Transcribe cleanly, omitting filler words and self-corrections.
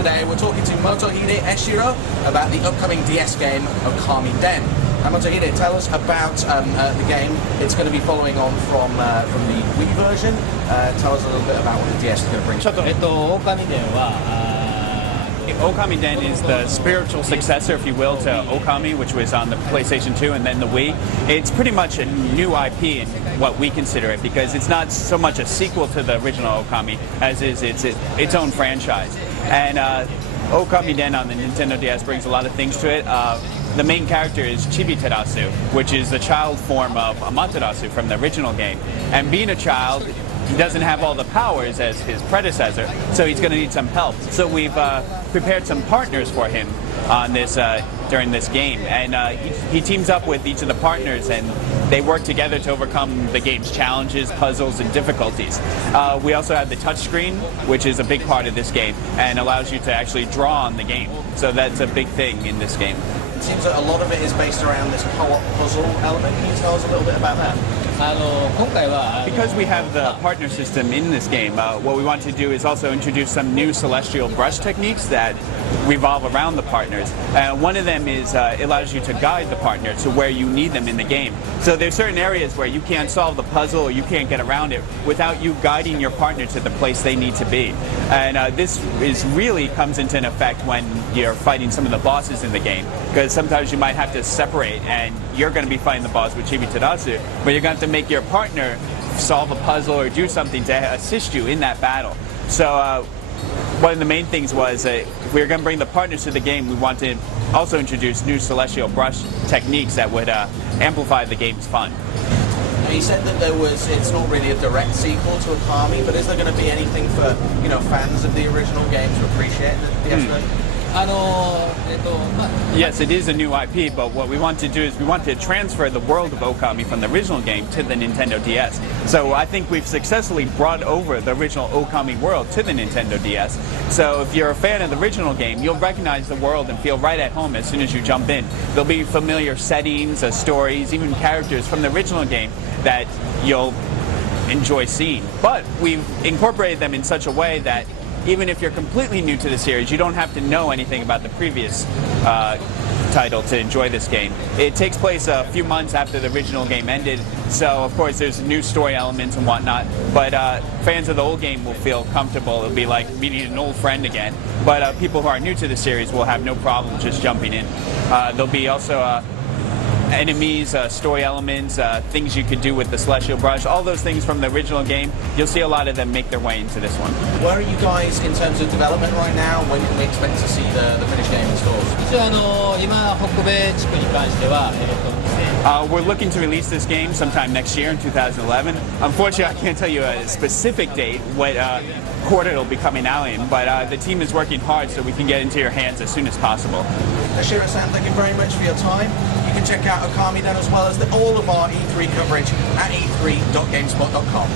today we're talking to Motohide Eshiro about the upcoming DS game Ōkamiden. Motohide, tell us about the game. It's going to be following on from the Wii version. Tell us a little bit about what the DS is going to bring. Ōkamiden is the spiritual successor, if you will, to Okami, which was on the PlayStation 2 and then the Wii. It's pretty much a new IP in what we consider it, because it's not so much a sequel to the original Okami as is its own franchise. And Ōkamiden on the Nintendo DS brings a lot of things to it. The main character is Chibi-Terasu, which is the child form of Amaterasu from the original game. And being a child, he doesn't have all the powers as his predecessor, so he's going to need some help. So we've prepared some partners for him on this during this game, and he teams up with each of the partners, and they work together to overcome the game's challenges, puzzles, and difficulties. We also have the touchscreen, which is a big part of this game, and allows you to actually draw on the game. So that's a big thing in this game. It seems that a lot of it is based around this co-op puzzle element. Can you tell us a little bit about that? Because we have the partner system in this game, what we want to do is also introduce some new celestial brush techniques that revolve around the partners. One of them is it allows you to guide the partner to where you need them in the game. So there's certain areas where you can't solve the puzzle or you can't get around it without you guiding your partner to the place they need to be. And this really comes into an effect when you're fighting some of the bosses in the game, because sometimes you might have to separate, and you're going to be fighting the boss with Chibi-Terasu, but you're going to have to make your partner solve a puzzle or do something to assist you in that battle. So one of the main things was if we were going to bring the partners to the game, we want to also introduce new celestial brush techniques that would amplify the game's fun. You said that it's not really a direct sequel to Okami, but is there going to be anything for fans of the original game to appreciate in the DS version? Yes, it is a new IP, but what we want to do is we want to transfer the world of Okami from the original game to the Nintendo DS. So I think we've successfully brought over the original Okami world to the Nintendo DS. So if you're a fan of the original game, you'll recognize the world and feel right at home as soon as you jump in. There'll be familiar settings, stories, even characters from the original game that you'll enjoy seeing. But we've incorporated them in such a way that even if you're completely new to the series, you don't have to know anything about the previous title to enjoy this game. It takes place a few months after the original game ended, so of course there's new story elements and whatnot, but fans of the old game will feel comfortable. It'll be like meeting an old friend again, but people who are new to the series will have no problem just jumping in. There'll be also enemies, story elements, things you could do with the celestial brush, all those things from the original game. You'll see a lot of them make their way into this one. Where are you guys in terms of development right now? When can we expect to see the finished game in stores? We're looking to release this game sometime next year in 2011. Unfortunately, I can't tell you a specific date, what quarter it'll be coming out in, but the team is working hard so we can get into your hands as soon as possible. Ashira-san, thank you very much for your time. You can check out Ōkamiden as well as all of our E3 coverage at e3.gamespot.com.